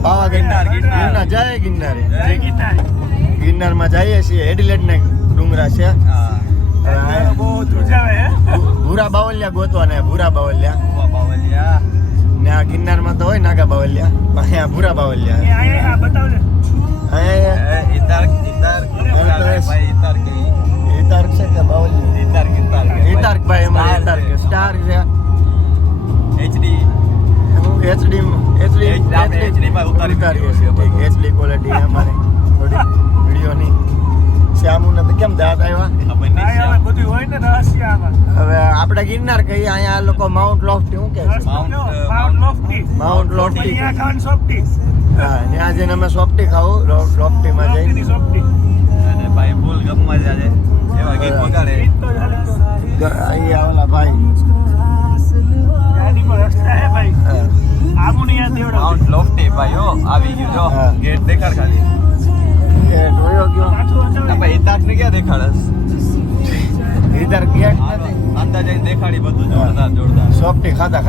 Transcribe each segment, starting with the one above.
ગિરનાર જય ગિરનારમાં જઈએ છીએ. એડિલેડ ને ડુંગરા છે. ભૂરા બાવલિયા ગોતવાના. ભૂરા બાવલિયા ને આ ગિરનારમાં તો હોય નાગા બાવલિયા, અહીંયા ભૂરા બાવલિયા. એચડી ક્વોલિટી અમારે થોડી વિડીયોની. શ્યામુને તો કેમ દાંત આવ્યા? હવે આપણે ગિરનાર કહીએ, અહીંયા લોકો માઉન્ટ લોફ્ટી શું કહે છે? માઉન્ટ લોફ્ટી. હા, ત્યાં જઈને અમે સોફ્ટી ખાવું. લોફ્ટીમાં જઈને ભાઈ ફૂલ ગમમાં જાય એવા ગીત વગાડે. અહીંયા ઓલા ભાઈ માઉન્ટ લોફ્ટી ભાઈ હો આવી ગયું જો. ગેટ દેખાડ ખાલી. ગેટ હોયો ગયો. ભાઈ ઇતાક ને ક્યાં દેખાડસ? ઇધર ગેટ નથી. અંદર જઈને દેખાડી બધું જોરદાર. સોફ્ટી ખાતા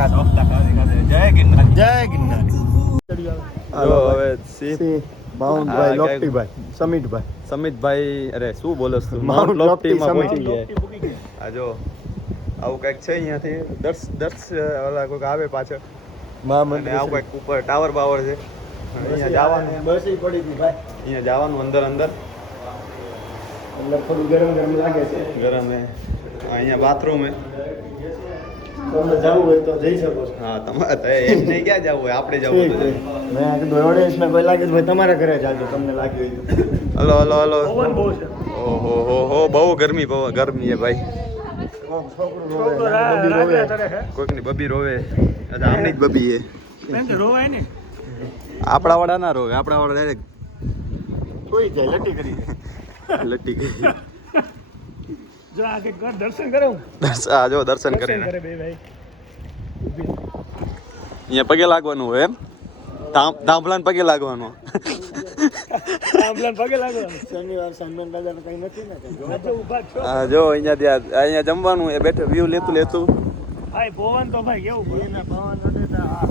જય ગિરનાર. જય ગિરનાર. જો હવે સિંહ માઉન્ટભાઈ લોફ્ટીભાઈ સમિતભાઈ અરે શું બોલસ તું? માઉન્ટ લોફ્ટી લોફ્ટીમાં સમિત. પહોંચી ગયા. આ જો આવું કંઈક છે અહીંયાથી દર્શ ઓલા કોઈક આવે પાછળ અને આવું કંઈક ઉપર ટાવર બાવર છે. અહીંયા જવાનું બસ પડી હતી ભાઈ. અહીંયા જવાનું અંદર અંદર થોડું ગરમ લાગે છે. ગરમ હે. અહીંયા બાથરૂમ હે. તમને જવું હોય તો જઈ શકો છો. હા તમારે એમને ક્યાં જવું હોય, આપણે જવું તો મેં કીધું ઓડિયન્સને કોઈ લાગે તો ભાઈ તમારા ઘરે જાજો તમને લાગ્યું હોય હલો ઓહો બહુ ગરમી હે ભાઈ. કોઈકની બબી રોવે. આમની જ બબી હે. આપણા વાળા ના રોવે. આપણા વાળા ડાયરેક્ટ કોઈ જાય લટી કરી લટી ગઈ. જો આ કે દર્શન કરે દર્શન કરીને અહીંયા પગે લાગવાનું હોય એમ. તાંભલાને પગે લાગવાનું. શનિવાર સન્માન દાદા કઈ નથી ને. હા જો અહીંયા જમવાનું એ બેઠે વ્યૂ લેતું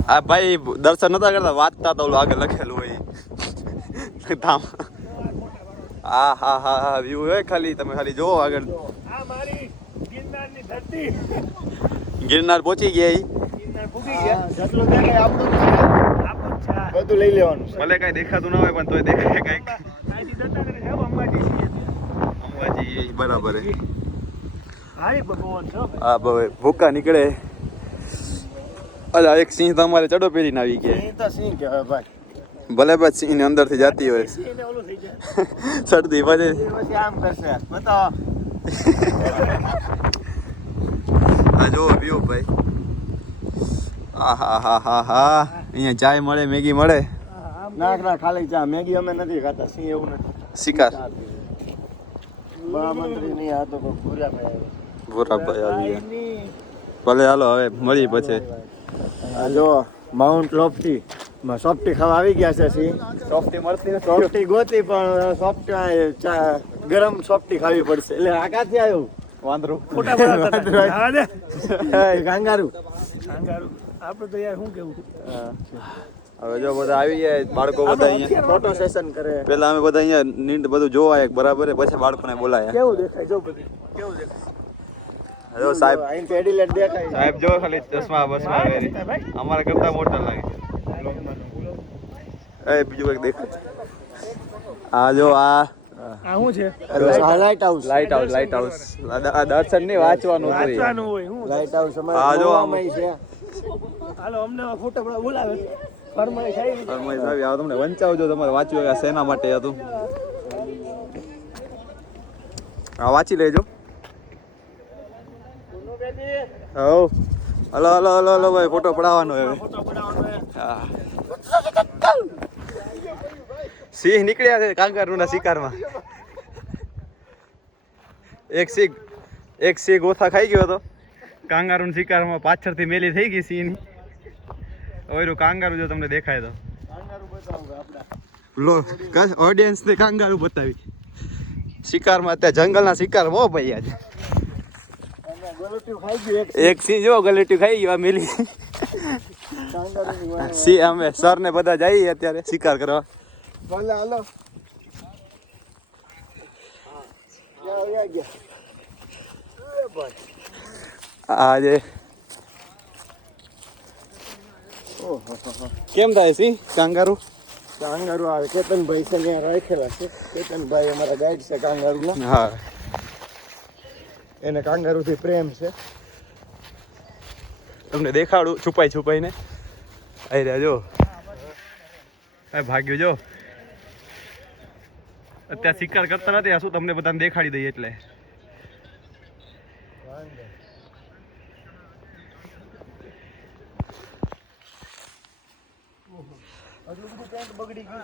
આ ભાઈ દર્શન નતા કરતા, વાંચતા તો આગળ લખેલું હોય. હા વ્યૂ હોય ખાલી. તમે ખાલી જોવો આગળ. ગિરનાર પહોંચી ગયા. બધું લઈ લેવાનું. ભલે કઈ દેખાતું ના હોય પણ તોય દેખાય કઈક. અંબાજી બરાબર હે. હા ભૂકા નીકળે. અલા એક સિંહ તમારે ચડો પહેરીને આવી ગયા. સિંહ કહેવાય ભાઈ. ભલે બાદ સિંહ ને અંદર થી જાતી હોય ચડતી પછી આમ કરશે. બતાવો આ જો વ્યૂ ભાઈ. હા અહીંયા ચાય મળે, મેગી મળે. ના ખાલી ચા. મેગી અમે નથી ખાતા. સિંહ એવું નથી. શિકાર મહામંત્રી નહીં. આ તો ભૂરાભાઈ આવી ગયા. ભલે હાલો હવે મળી પછી. જો માઉન્ટ લોફ્ટી સોફ્ટી ખાવા આવી ગયા છે. સિંહ સોફ્ટી મળતી નથી. સોફ્ટી ગોતી પણ સોફ્ટી ગરમ સોફ્ટી ખાવી પડશે. એટલે આ ક્યાંથી આવ્યું? વાંદરું કાંગારું. આપણે તો યાર શું કેવું. હવે જો બધા આવી ગયા બાળકો બધા અહીંયા ફોટો સેશન કરે. પેલા અમે બધા અહીંયા નીંદ બધું જોવા બરાબર પછી બાળકોને બોલાયા. કેવું દેખાય જો બધું કેવું દેખાય. જો સાહેબ અહીંથી એડિલેટ દેખાય. સાહેબ જો ખાલી ચશ્મા બસમાં આવે અમારા કરતા મોટા લાગે. એ બીજું કઈક દેખાય. આ જો આ શું છે? Light house. આ દર્શન નહીં વાંચવાનું હોય શું લાઇટ હાઉસ. આ જો છે. હાલો અમને ફોટો બોલાવે. ફરમાઈશ આવી આ તમને વંચાવજો. તમારે વાંચ્યું કે શેના માટે હતું. હા વાંચી લેજો. હલો ભાઈ ફોટો પડાવવાનો હવે. હા સિંહ નીકળ્યા છે કાંગારૂના શિકારમાં. એક સિંહ ગોથા ખાઈ ગયો હતો કાંગારૂના શિકારમાં. પાછળથી મેલી થઈ ગઈ સિંહની. ઓયરું કાંગારૂ જો તમને દેખાય તો લો ઓડિયન્સ ને કાંગારૂ બતાવી. શિકારમાં અત્યારે જંગલના શિકાર બહુ ભાઈ આજે. એક સિંહ જો ગલેટી ખાઈ ગયો મેલી. સી અમે સર ને બધા જઈએ અત્યારે શિકાર કરવા. ભલે હાલો. આજે કેમ થાય સી કાંગારું? કાંગારૂ આવે કેતનભાઈ છે ત્યાં રાખેલા છે. કેતનભાઈ અમારા ગાઈડ છે કાંગારૂના. હા એને કાંગારૂથી પ્રેમ છે. તમને દેખાડું છુપાઈને. આવી રહ્યા જો ભાગ્યો જો અત્યારે શિકાર કરતા નથી. આ શું તમને બધાને દેખાડી દઈએ એટલે. બગડી ગયું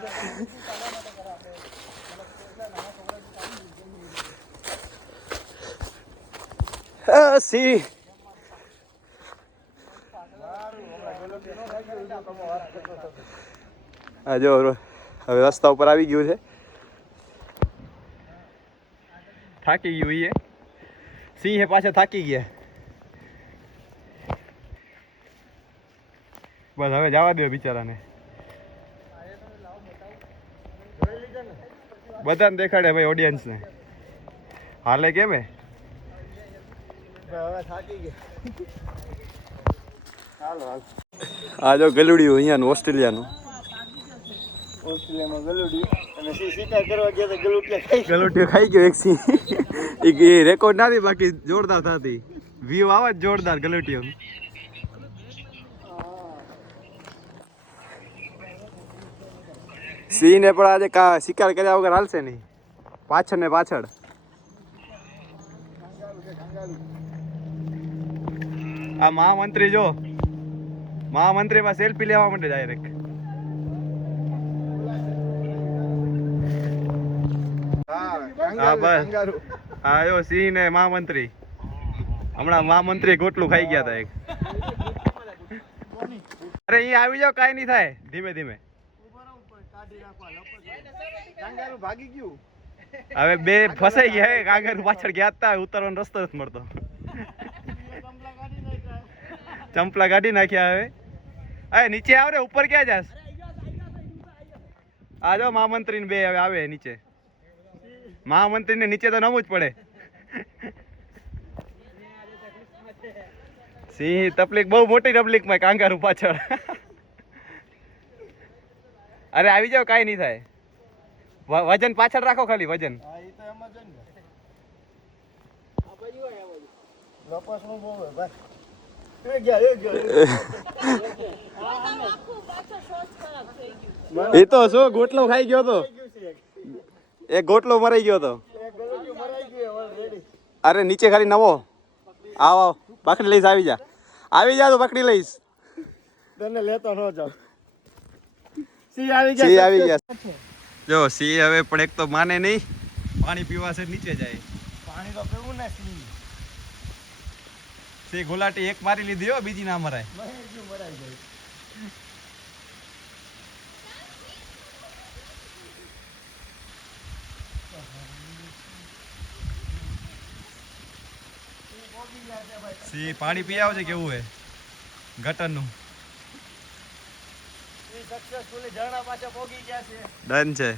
સી હા જો હવે રસ્તા ઉપર આવી ગયું છે. થાકી ગયું એ સિંહ પાછા થાકી ગયા. બસ હવે જવા દો બિચારાને. બધાને દેખાડે ભાઈ ઓડિયન્સ ને. હાલે કેમ હે? હવે થાકી ગયા. આ જો ગલુડિયું અહીંયાનું ઓસ્ટ્રેલિયાનું. ઓસ્ટ્રેલિયામાં ગલુડિયું અને શિકાર કરવા ગયા તો ગલુડિયું ખાઈ ગયો એક સિંહ. એ રેકોર્ડ નથી બાકી જોરદાર થતી. વ્યૂ આવે જ જોરદાર ગલુડિયું. સિંહ ને પણ આજે શિકાર કર્યા વગર હાલશે નહીં. પાછળ ને પાછળ આ મહામંત્રી જો મહામંત્રી માં સેલ્ફી લેવા માટે ડાયરેક્ટ. હા બસ હા જો સિંહ ને મહામંત્રી. હમણાં મહામંત્રી ગોટલું ખાઈ ગયા હતા એક. અરે અહીં આવી જાવ કાઈ નહીં થાય. ધીમે ધીમે ભાગી ગયું. હવે બે ફસાઈ ગયા. કાંગારૂ પાછળ ગયા હતા. ઉતરવાનો રસ્તો નથી મળતો. ચંપલા કાઢી નાખ્યા. હવે અરે નીચે આવ રે. ઉપર ક્યાં જાસ? આ જો મહામંત્રી ને બે હવે આવે નીચે. મહામંત્રી ને નીચે તો નમવું જ પડે. સિંહ તકલીફ બહુ મોટી તકલીફ માં કાંગારૂ પાછળ. અરે આવી જાવ કાઈ નહીં થાય. વજન પાછળ રાખો ખાલી વજન. એ તો શું ગોટલો ખાઈ ગયો તો. એક ગોટલો મરાઈ ગયો તો. અરે નીચે ખાલી નવો. આવ આવ પકડી લઈશ. આવી જા તો પકડી લઈશ. તને લેતો ન જાવ. સિંહ આવી ગયા. જો સિંહ હવે પણ એક તો માને નહીં. પાણી પીવા છે નીચે જાય. પાણી તો પીવું ને. સિંહ ગુલાટી એક મારી લીધી હો. બીજી ના મરાય. સિંહ પાણી પી આવજે. કેવું હે ગટર નું? ડન છે.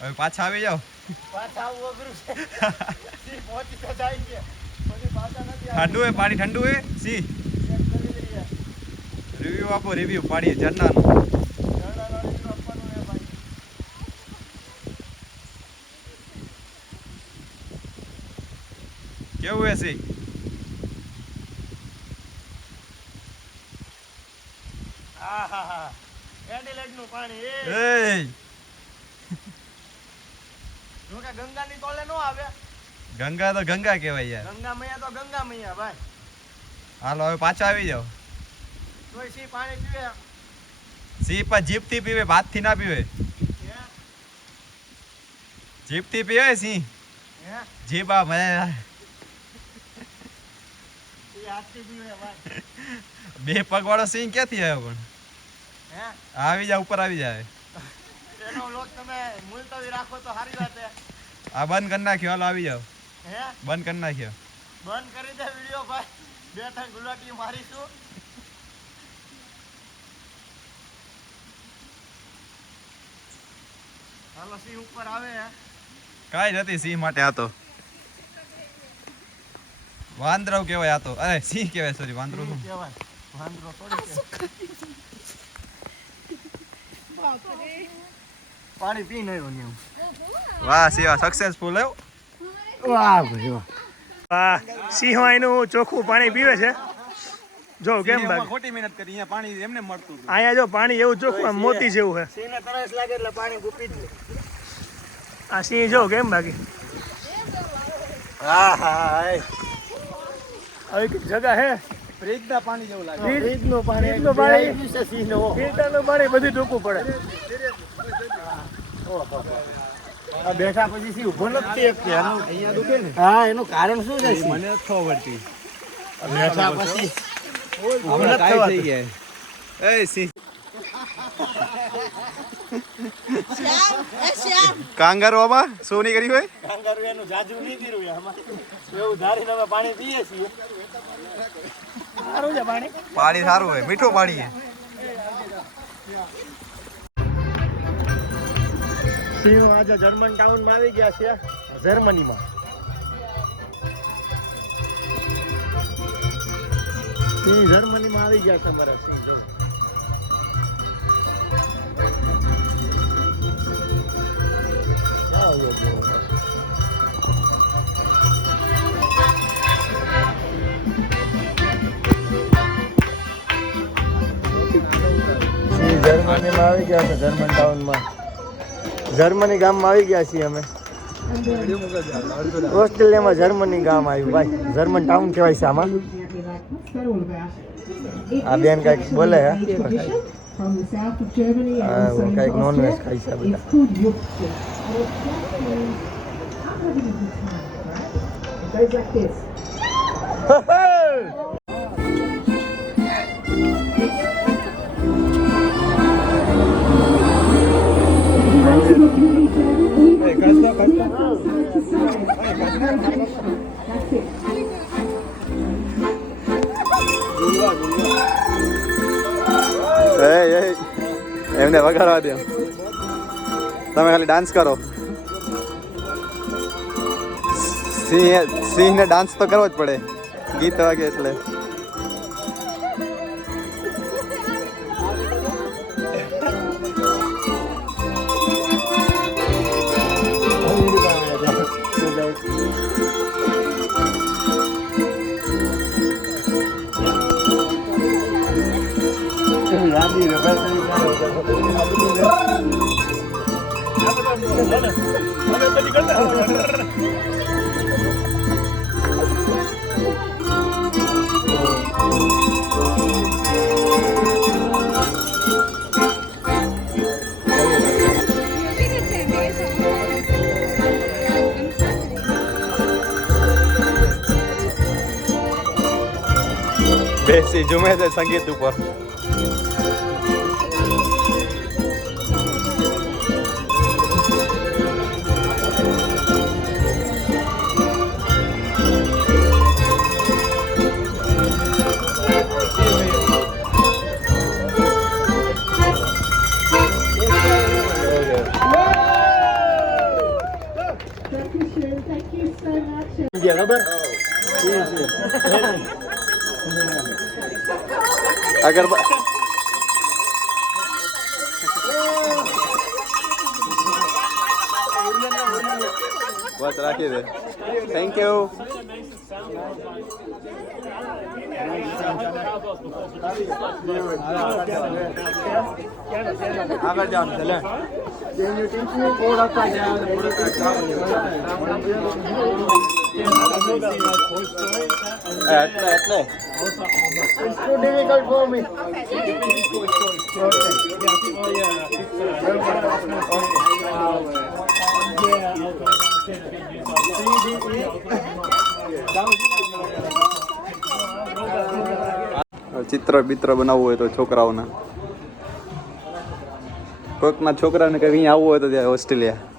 હવે પાછા આવી જાઓ. ઠંડુ હે પાણી? ઠંડુ હે સિંહ? રિવ્યુ આપો. રિવ્યુ પાણી ઝરણાનું. કેવું હે સિંહ? ગંગા તો ગંગા કેવાય યાર. ગંગા મૈયા તો ગંગા મૈયા ભાઈ. હાલો હવે પાછા આવી જાઓ. તોય સિંહ પાણી પીવે. સિંહ પણ જીપ થી પીવે. ભાત થી ના પીવે. જીપ થી પીવે સિંહ. જીપ આ મને બે પગ વાળો સિંહ ક્યાંથી આવ્યો પણ? આવી જા ઉપર આવી જાય. એનો લોક તમે મુલતવી રાખો તો સારી વાત છે. આ બંધ કરી નાખ્યો. હાલો આવી જાઓ. હે બંધ કરી નાખ્યો. બંધ કરી દે વિડિયો ભાઈ. બે ત્રણ ગુલાટી મારીશું. હાલો સિંહ ઉપર આવે કાંઈ નથી સિંહ માટે આ તો વાંદરવ કહેવાય આ તો અરે સિંહ કહેવાય સોરી વાંદરો શું કહેવાય વાંદરો થોડી પાણી પી નયો ને વાહ સિવા સક્સેસફુલ હો વાહ ભાઈ વાહ વાહ સિંહ એનું ચોખ્ખું પાણી પીવે છે જો કેમ બાકી ખોટી મહેનત કરી અહીંયા પાણી એમને મળતું અહીંયા જો પાણી એવું ચોખ્ખું આમ મોતી જેવું છે સિંહને તરસ લાગે એટલે પાણી પી જ લે આ સિંહ જો કેમ બાકી હા હા આવી કઈ જગા હે ફ્રીજના પાણી જેવું લાગે ફ્રીજનું પાણી ફ્રીજનું પાણી. સિંહનો ફિલ્ટરનું પાણી બધું ટૂંકું પડે આ બેઠા પછી સિંહ ઊભો નથી શકતો અહીંયા દુખે ને હા એનું કારણ શું છે સિંહ? મને નથી ખબર બેઠા પછી ઊભો નથી કાંઈ થઈ થવાતું. ગયા એ સિંહ કાંગારો આમાં શું નહીં કર્યું હોય કાંગારૂ એનું જાજુ નહીં કર્યું આમાં એવું ધારીને અમે પાણી પીએ છીએ સારું છે પાણી પાણી સારું હોય મીઠું પાણી છે સિંહ આજે જર્મન ટાઉનમાં આવી ગયા છે જર્મનીમાં સિંહ જર્મનીમાં આવી ગયા છે અમારા સિંહ જો ક્યાં આવ્યો છે? સિંહ જર્મનીમાં આવી ગયા છે જર્મન ટાઉનમાં જર્મની ગામમાં આવી ગયા છીએ અમે ઓસ્ટ્રેલિયામાં જર્મની ગામ આવ્યું ભાઈ જર્મન ટાઉન કહેવાય છે આમાં આ બેન કંઈક બોલે હે કંઈક નોનવેજ ખાઈ છે બધા એમને વગાડવા દે તમે ખાલી ડાન્સ કરો સિંહને ડાન્સ તો કરવો જ પડે ગીત વાગે એટલે બેસી જુમે છે સંગીત ઉપર ખબર અગર બસ રાખી દે થેન્ક યુ આગળ જવાનું છે લે એટલે It's too difficult for me. ચિત્ર બિત્ર બનાવવું હોય તો છોકરાઓના કોઈકના છોકરાને કંઈક અહીંયા આવવું હોય તો ત્યાં ઓસ્ટ્રેલિયા